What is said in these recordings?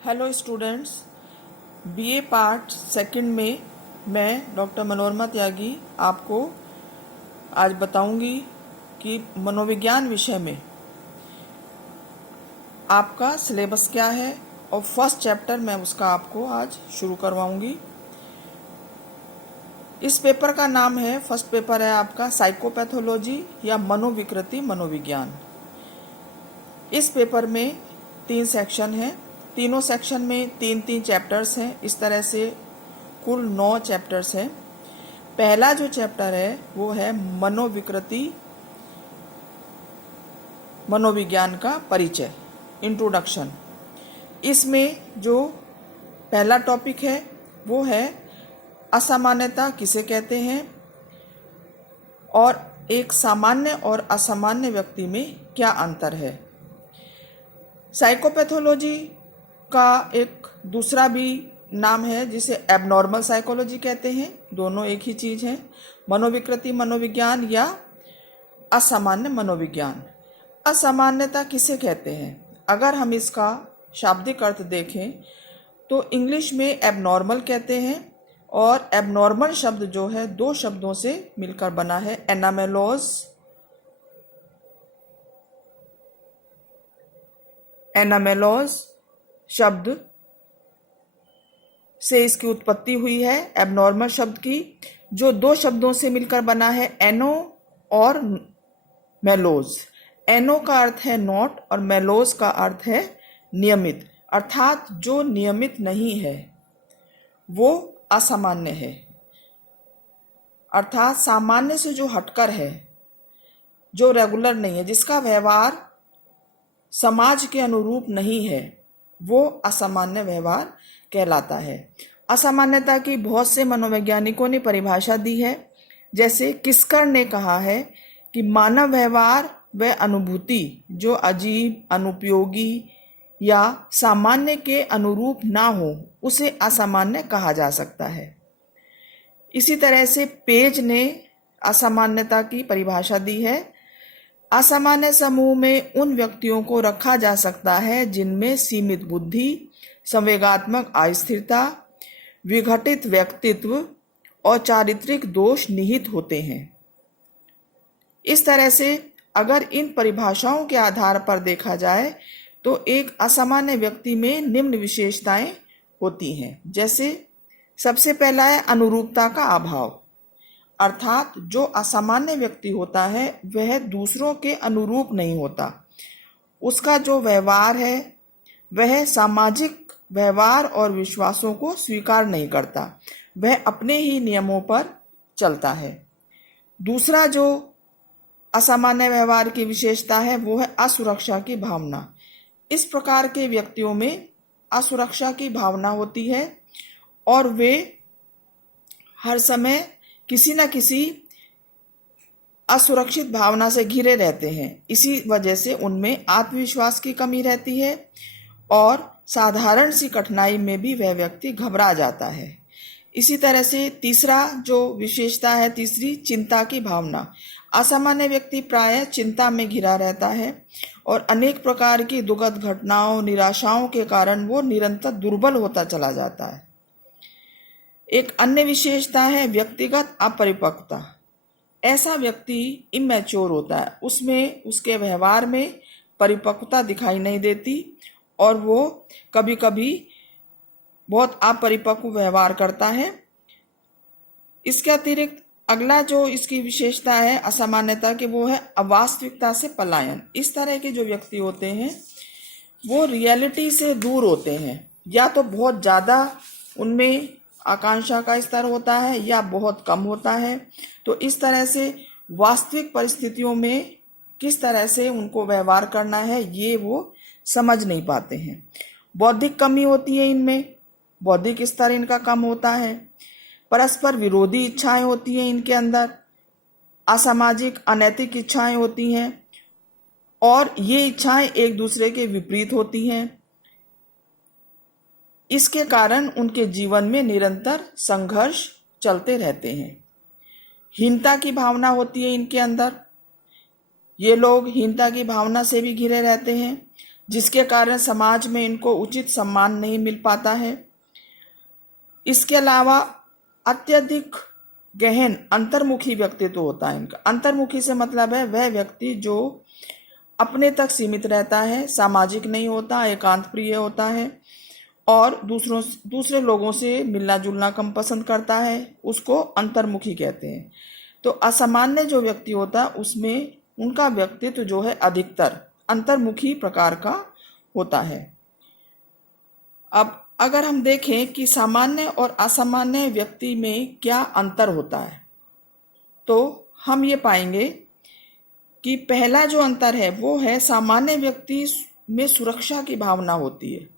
Hello students, BA part second में मैं doctor Manorama त्यागी आपको आज बताऊंगी कि मनोविज्ञान विषय में आपका सिलेबस क्या है और फर्स्ट चैप्टर मैं उसका आपको आज शुरू करवाऊंगी। इस पेपर का नाम है, फर्स्ट पेपर है आपका साइकोपैथोलॉजी या मनोविकृति मनोविज्ञान। इस पेपर में 3 सेक्शन हैं, तीनों सेक्शन में 3-3 चैप्टर्स हैं। इस तरह से कुल 9 चैप्टर्स हैं। पहला जो चैप्टर है वो है मनोविकृति मनोविज्ञान का परिचय, इंट्रोडक्शन। इसमें जो पहला टॉपिक है वो है असामान्यता किसे कहते हैं और एक सामान्य और असामान्य व्यक्ति में क्या अंतर है। साइकोपैथोलॉजी का एक दूसरा भी नाम है जिसे एबनॉर्मल साइकोलॉजी कहते हैं, दोनों एक ही चीज़ है। मनोविकृति मनोविज्ञान या असामान्य मनोविज्ञान। असामान्यता किसे कहते हैं, अगर हम इसका शाब्दिक अर्थ देखें तो इंग्लिश में एबनॉर्मल कहते हैं और एबनॉर्मल शब्द जो है 2 शब्दों से मिलकर बना है, एनामेलोज शब्द से इसकी उत्पत्ति हुई है। एबनॉर्मल शब्द की जो 2 शब्दों से मिलकर बना है, एनो और मेलोज। एनो का अर्थ है नॉट और मेलोज का अर्थ है नियमित, अर्थात जो नियमित नहीं है वो असामान्य है, अर्थात सामान्य से जो हटकर है, जो रेगुलर नहीं है, जिसका व्यवहार समाज के अनुरूप नहीं है, वो असामान्य व्यवहार कहलाता है। असामान्यता की बहुत से मनोवैज्ञानिकों ने परिभाषा दी है। जैसे किस्कर ने कहा है कि मानव व्यवहार व अनुभूति जो अजीब, अनुपयोगी या सामान्य के अनुरूप ना हो उसे असामान्य कहा जा सकता है। इसी तरह से पेज ने असामान्यता की परिभाषा दी है। असामान्य समूह में उन व्यक्तियों को रखा जा सकता है जिनमें सीमित बुद्धि, संवेगात्मक अस्थिरता, विघटित व्यक्तित्व और चारित्रिक दोष निहित होते हैं। इस तरह से अगर इन परिभाषाओं के आधार पर देखा जाए तो एक असामान्य व्यक्ति में निम्न विशेषताएं होती हैं। जैसे सबसे पहला है अनुरूपता का अभाव, अर्थात जो असामान्य व्यक्ति होता है वह दूसरों के अनुरूप नहीं होता। उसका जो व्यवहार है वह सामाजिक व्यवहार और विश्वासों को स्वीकार नहीं करता, वह अपने ही नियमों पर चलता है। दूसरा जो असामान्य व्यवहार की विशेषता है वो है असुरक्षा की भावना। इस प्रकार के व्यक्तियों में असुरक्षा की भावना होती है और वे हर समय किसी न किसी असुरक्षित भावना से घिरे रहते हैं। इसी वजह से उनमें आत्मविश्वास की कमी रहती है और साधारण सी कठिनाई में भी वह व्यक्ति घबरा जाता है। इसी तरह से तीसरा जो विशेषता है, तीसरी चिंता की भावना। असामान्य व्यक्ति प्रायः चिंता में घिरा रहता है और अनेक प्रकार की दुखद घटनाओं, निराशाओं के कारण वो निरंतर दुर्बल होता चला जाता है। एक अन्य विशेषता है व्यक्तिगत अपरिपक्वता। ऐसा व्यक्ति इमैच्योर होता है, उसमें उसके व्यवहार में परिपक्वता दिखाई नहीं देती और वो कभी कभी बहुत अपरिपक्व व्यवहार करता है। इसके अतिरिक्त अगला जो इसकी विशेषता है असामान्यता की वो है अवास्तविकता से पलायन। इस तरह के जो व्यक्ति होते हैं वो रियलिटी से दूर होते हैं, या तो बहुत ज़्यादा उनमें आकांक्षा का स्तर होता है या बहुत कम होता है। तो इस तरह से वास्तविक परिस्थितियों में किस तरह से उनको व्यवहार करना है ये वो समझ नहीं पाते हैं। बौद्धिक कमी होती है इनमें, बौद्धिक स्तर इनका कम होता है। परस्पर विरोधी इच्छाएं होती हैं इनके अंदर, असामाजिक अनैतिक इच्छाएं होती हैं और ये इच्छाएं एक दूसरे के विपरीत होती हैं। इसके कारण उनके जीवन में निरंतर संघर्ष चलते रहते हैं। हीनता की भावना होती है इनके अंदर, ये लोग हीनता की भावना से भी घिरे रहते हैं। जिसके कारण समाज में इनको उचित सम्मान नहीं मिल पाता है। इसके अलावा अत्यधिक गहन अंतर्मुखी व्यक्तित्व होता है इनका। अंतर्मुखी से मतलब है वह व्यक्ति जो अपने तक सीमित रहता है, सामाजिक नहीं होता, एकांत प्रिय होता है और दूसरे लोगों से मिलना जुलना कम पसंद करता है, उसको अंतर्मुखी कहते हैं। तो असामान्य जो व्यक्ति होता है उसमें उनका व्यक्तित्व जो है अधिकतर अंतर्मुखी प्रकार का होता है। अब अगर हम देखें कि सामान्य और असामान्य व्यक्ति में क्या अंतर होता है, तो हम ये पाएंगे कि पहला जो अंतर है वो है सामान्य व्यक्ति में सुरक्षा की भावना होती है,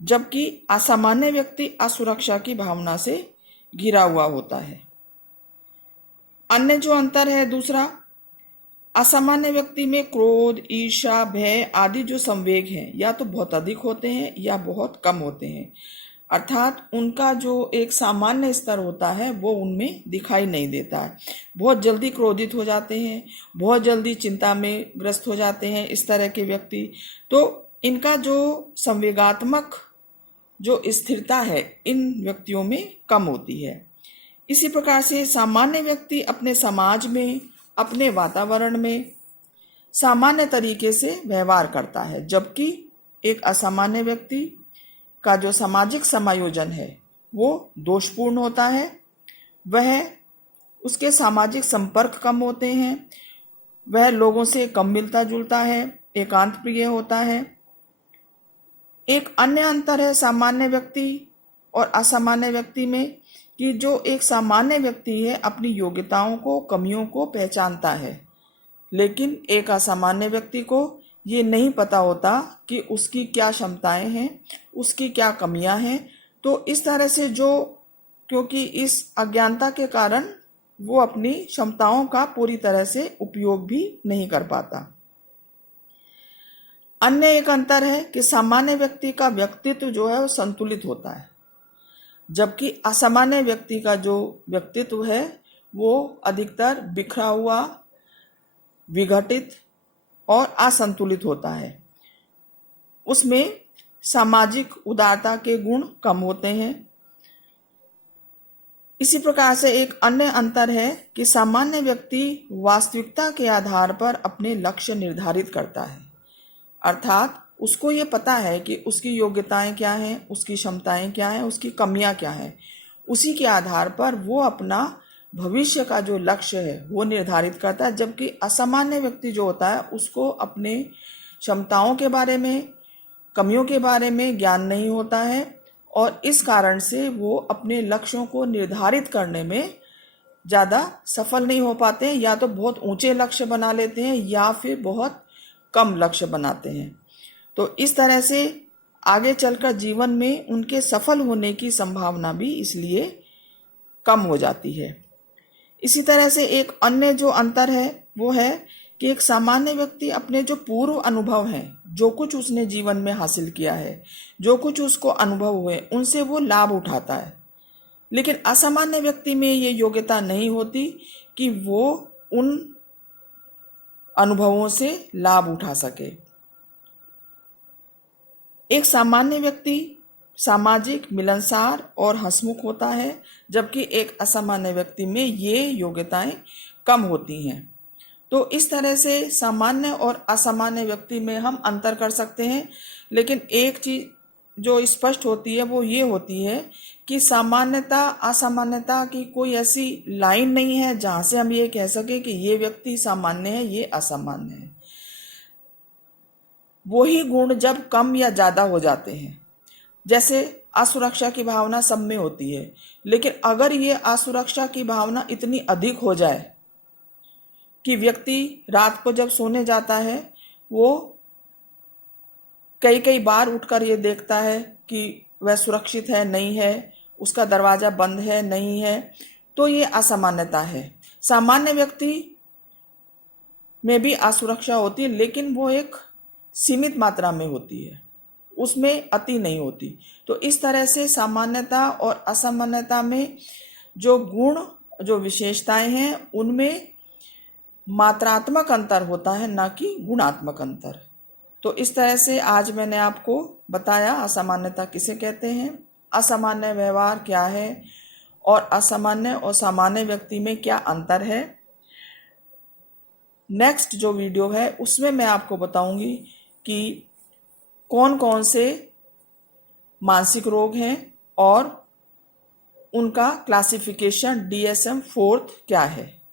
जबकि असामान्य व्यक्ति असुरक्षा की भावना से घिरा हुआ होता है। अन्य जो अंतर है दूसरा, असामान्य व्यक्ति में क्रोध, ईर्ष्या, भय आदि जो संवेग हैं या तो बहुत अधिक होते हैं या बहुत कम होते हैं, अर्थात उनका जो एक सामान्य स्तर होता है वो उनमें दिखाई नहीं देता है। बहुत जल्दी क्रोधित हो जाते हैं, बहुत जल्दी चिंता में ग्रस्त हो जाते हैं इस तरह के व्यक्ति। तो इनका जो संवेगात्मक जो स्थिरता है इन व्यक्तियों में कम होती है। इसी प्रकार से सामान्य व्यक्ति अपने समाज में, अपने वातावरण में सामान्य तरीके से व्यवहार करता है, जबकि एक असामान्य व्यक्ति का जो सामाजिक समायोजन है वो दोषपूर्ण होता है। वह उसके सामाजिक संपर्क कम होते हैं, वह लोगों से कम मिलता जुलता है, एकांत प्रिय होता है। एक अन्य अंतर है सामान्य व्यक्ति और असामान्य व्यक्ति में कि जो एक सामान्य व्यक्ति है अपनी योग्यताओं को, कमियों को पहचानता है, लेकिन एक असामान्य व्यक्ति को ये नहीं पता होता कि उसकी क्या क्षमताएं हैं, उसकी क्या कमियां हैं। तो इस तरह से क्योंकि इस अज्ञानता के कारण वो अपनी क्षमताओं का पूरी तरह से उपयोग भी नहीं कर पाता। अन्य एक अंतर है कि सामान्य व्यक्ति का व्यक्तित्व जो है वो संतुलित होता है, जबकि असामान्य व्यक्ति का जो व्यक्तित्व है वो अधिकतर बिखरा हुआ, विघटित और असंतुलित होता है। उसमें सामाजिक उदारता के गुण कम होते हैं। इसी प्रकार से एक अन्य अंतर है कि सामान्य व्यक्ति वास्तविकता के आधार पर अपने लक्ष्य निर्धारित करता है, अर्थात उसको ये पता है कि उसकी योग्यताएं क्या हैं, उसकी क्षमताएं क्या हैं, उसकी कमियां क्या हैं। उसी के आधार पर वो अपना भविष्य का जो लक्ष्य है वो निर्धारित करता है, जबकि असामान्य व्यक्ति जो होता है उसको अपने क्षमताओं के बारे में, कमियों के बारे में ज्ञान नहीं होता है और इस कारण से वो अपने लक्ष्यों को निर्धारित करने में ज़्यादा सफल नहीं हो पाते हैं, या तो बहुत ऊंचे लक्ष्य बना लेते हैं या फिर बहुत कम लक्ष्य बनाते हैं। तो इस तरह से आगे चलकर जीवन में उनके सफल होने की संभावना भी इसलिए कम हो जाती है। इसी तरह से एक अन्य जो अंतर है वो है कि एक सामान्य व्यक्ति अपने जो पूर्व अनुभव हैं, जो कुछ उसने जीवन में हासिल किया है, जो कुछ उसको अनुभव हुए, उनसे वो लाभ उठाता है। लेकिन असामान्य व्यक्ति में ये योग्यता नहीं होती कि वो उन अनुभवों से लाभ उठा सके। एक सामान्य व्यक्ति सामाजिक, मिलनसार और हंसमुख होता है, जबकि एक असामान्य व्यक्ति में ये योग्यताएं कम होती हैं। तो इस तरह से सामान्य और असामान्य व्यक्ति में हम अंतर कर सकते हैं। लेकिन एक चीज जो स्पष्ट होती है वो ये होती है कि सामान्यता असामान्यता की कोई ऐसी लाइन नहीं है जहां से हम ये कह सके कि ये व्यक्ति सामान्य है, ये असामान्य है। वही गुण जब कम या ज्यादा हो जाते हैं, जैसे असुरक्षा की भावना सब में होती है, लेकिन अगर ये असुरक्षा की भावना इतनी अधिक हो जाए कि व्यक्ति रात को जब सोने जाता है वो कई कई बार उठकर ये देखता है कि वह सुरक्षित है नहीं है, उसका दरवाजा बंद है नहीं है, तो ये असामान्यता है। सामान्य व्यक्ति में भी असुरक्षा होती है, लेकिन वो एक सीमित मात्रा में होती है, उसमें अति नहीं होती। तो इस तरह से सामान्यता और असामान्यता में जो गुण, जो विशेषताएं हैं, उनमें मात्रात्मक अंतर होता है, ना कि गुणात्मक अंतर। तो इस तरह से आज मैंने आपको बताया असामान्यता किसे कहते हैं, असामान्य व्यवहार क्या है और असामान्य और सामान्य व्यक्ति में क्या अंतर है। नेक्स्ट जो वीडियो है उसमें मैं आपको बताऊंगी कि कौन कौन से मानसिक रोग हैं और उनका क्लासिफिकेशन DSM-4 क्या है।